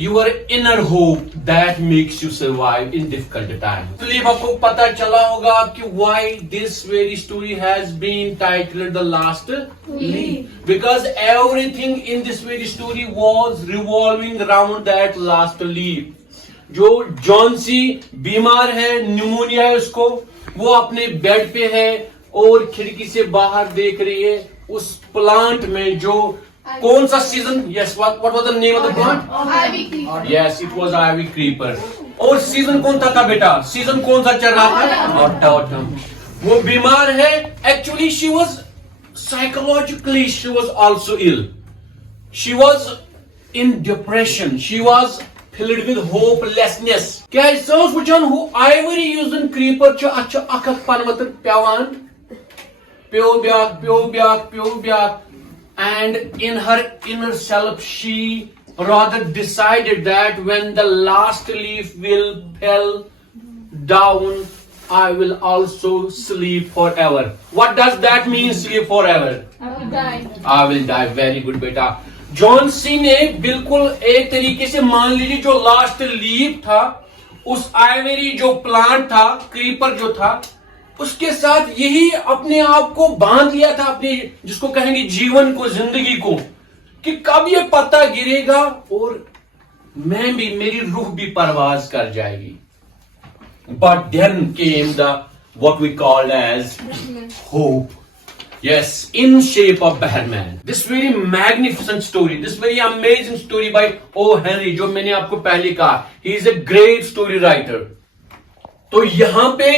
your inner hope that makes you survive in difficult times. इसलिए आपको पता चला होगा कि why this very story has been titled The Last Leaf. Because everything in this very story was revolving around that last leaf. जो Johnsy बीमार है, pneumonia है उसको, वो अपने बेड पे है और खिड़की से बाहर देख रही है उस प्लांट में जो कौन सा season, yes what was the name of the plant? Ivy creeper. Yes it was ivy creeper. और सीजन कौन सा था बेटा? सीजन कौन सा चल रहा था? ऑटम. वो बीमार है. Actually she was psychologically she was also ill. She was in depression. She was filled with hopelessness. Kya sounds wuchan who ivory using creeper cha acha akak panvat pewan pyo. And in her inner self she rather decided that when the last leaf will fall down I will also sleep forever. What does that mean, sleep forever? I will die. I will die. Very good बेटा. Johnsy ने बिल्कुल एक तरीके से मान लीजिए जो last leaf था, उस आइवरी जो प्लांट था, क्रीपर जो था, उसके साथ यही अपने आप को बांध लिया था, अपने जिसको कहेंगे जीवन को, जिंदगी को, कि कब ये पत्ता गिरेगा और मैं भी, मेरी रूह भी परवाज कर जाएगी. But then came the what we call as hope. Yes, in shape of Behrman. This very magnificent story, this very amazing story by O. Henry, जो मैंने आपको पहले कहा, he is a great story writer. तो यहाँ पे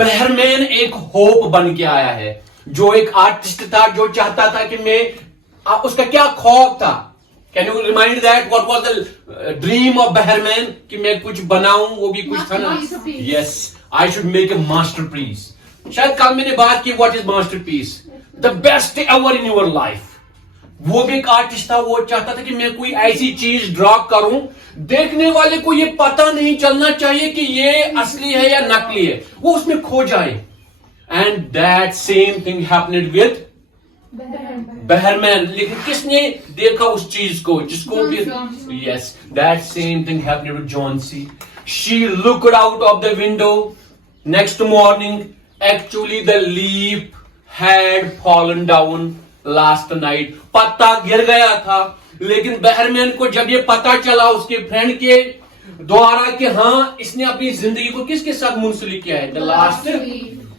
Behrman एक hope बन के आया है, जो एक आर्टिस्ट था, जो चाहता था कि मैं, उसका क्या खौफ था? Can you remind that what was the dream of Behrman? कि मैं कुछ बनाऊं, वो भी कुछ था ना? Yes, I should make a masterpiece. शायद कल मैंने बात की what is masterpiece, the best ever in your life. वो भी एक आर्टिस्ट था, वो चाहता था कि मैं कोई ऐसी चीज ड्रॉ करूं, देखने वाले को ये पता नहीं चलना चाहिए कि ये असली है या नकली है, वो उसमें खो जाए. And that same thing happened with Behrman. लेकिन किसने देखा उस चीज को, जिसको भी, yes, that same thing happened with Jauncey. She looked out of the window next morning. Actually the leaf had fallen down last night. पत्ता गिर गया था, लेकिन बेहरमैन को जब ये पता चला उसके फ्रेंड के द्वारा कि हाँ इसने अपनी जिंदगी को किसके साथ मुंसलिक किया है, द लास्ट,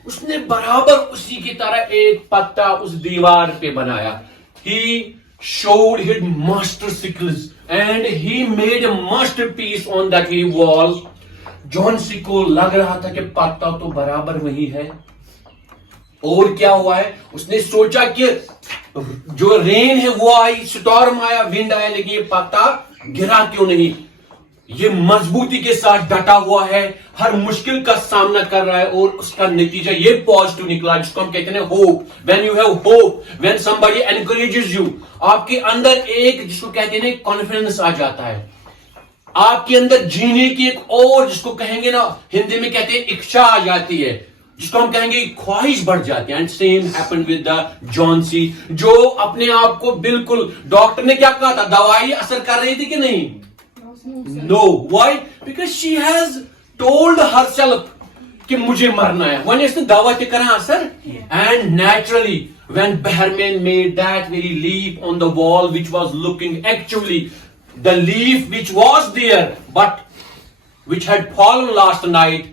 उसने बराबर उसी की तरह एक पत्ता उस दीवार पे बनाया. He showed his master skills and he made a masterpiece on that very wall. Johnsy को लग रहा था कि पत्ता तो बराबर वही है, और क्या हुआ है, उसने सोचा कि जो रेन है वो आई, स्टॉर्म आया, विंड आया, लेकिन ये पत्ता गिरा क्यों नहीं? ये मजबूती के साथ डटा हुआ है, हर मुश्किल का सामना कर रहा है, और उसका नतीजा ये पॉजिटिव निकला, जिसको हम कहते हैं hope. When you have hope, when somebody encourages you, आपके अंदर एक, जिसको कहते हैं कॉन्फिडेंस आ जाता है, आपके अंदर जीने की एक और, जिसको कहेंगे ना हिंदी में कहते हैं इच्छा आ जाती है, जिसको हम कहेंगे ख्वाहिश बढ़ जाती है. And same happened with the Johnsy, जो अपने आप को बिल्कुल, डॉक्टर ने क्या कहा था, दवाई असर कर रही थी कि नहीं? No. Why? Because she has told herself कि मुझे मरना है. वने इसने दवा के करा असर. And naturally when Behrman made that very leaf on the wall which was looking, actually the leaf which was there but which had fallen last night.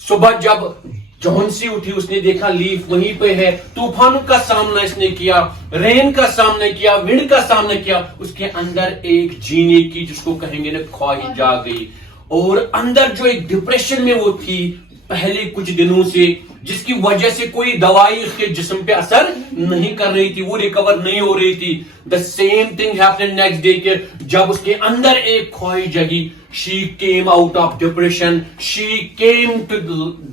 सुबह जब जॉन्सी उठी, उसने देखा लीफ वहीं पे है. तूफानों का सामना इसने किया, रेन का सामना किया, विंड का सामना किया, उसके अंदर एक जीने की, जिसको कहेंगे ना ख्वाहिश जाग गई. और अंदर जो एक डिप्रेशन में वो थी पहले कुछ दिनों से, जिसकी वजह से कोई दवाई उसके जिस्म पे असर नहीं कर रही थी, वो रिकवर नहीं हो रही थी. The same thing happened next day के जब उसके अंदर एक ख्वाहिश जगी. She came out of depression, she came to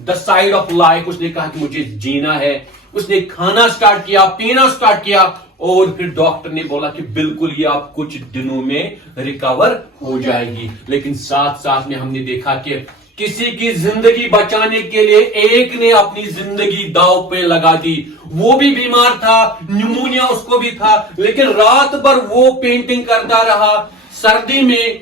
the side of life. उसने कहा कि मुझे जीना है. उसने खाना स्टार्ट किया, पीना स्टार्ट किया, और फिर डॉक्टर ने बोला कि बिल्कुल ये आप कुछ दिनों में रिकवर हो जाएगी. लेकिन साथ साथ में हमने देखा कि किसी की जिंदगी बचाने के लिए एक ने अपनी जिंदगी दांव पे लगा दी. वो भी बीमार था, न्यूमोनिया उसको भी था, लेकिन रात भर वो पेंटिंग करता रहा. सर्दी में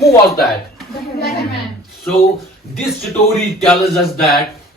Who was that? So this story tells us that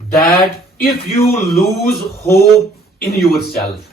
that if you lose hope in yourself,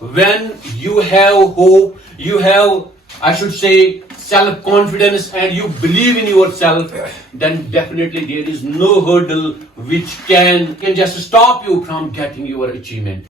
when you have hope, you have, I should say, self-confidence and you believe in yourself, then definitely there is no hurdle which can just stop you from getting your achievement.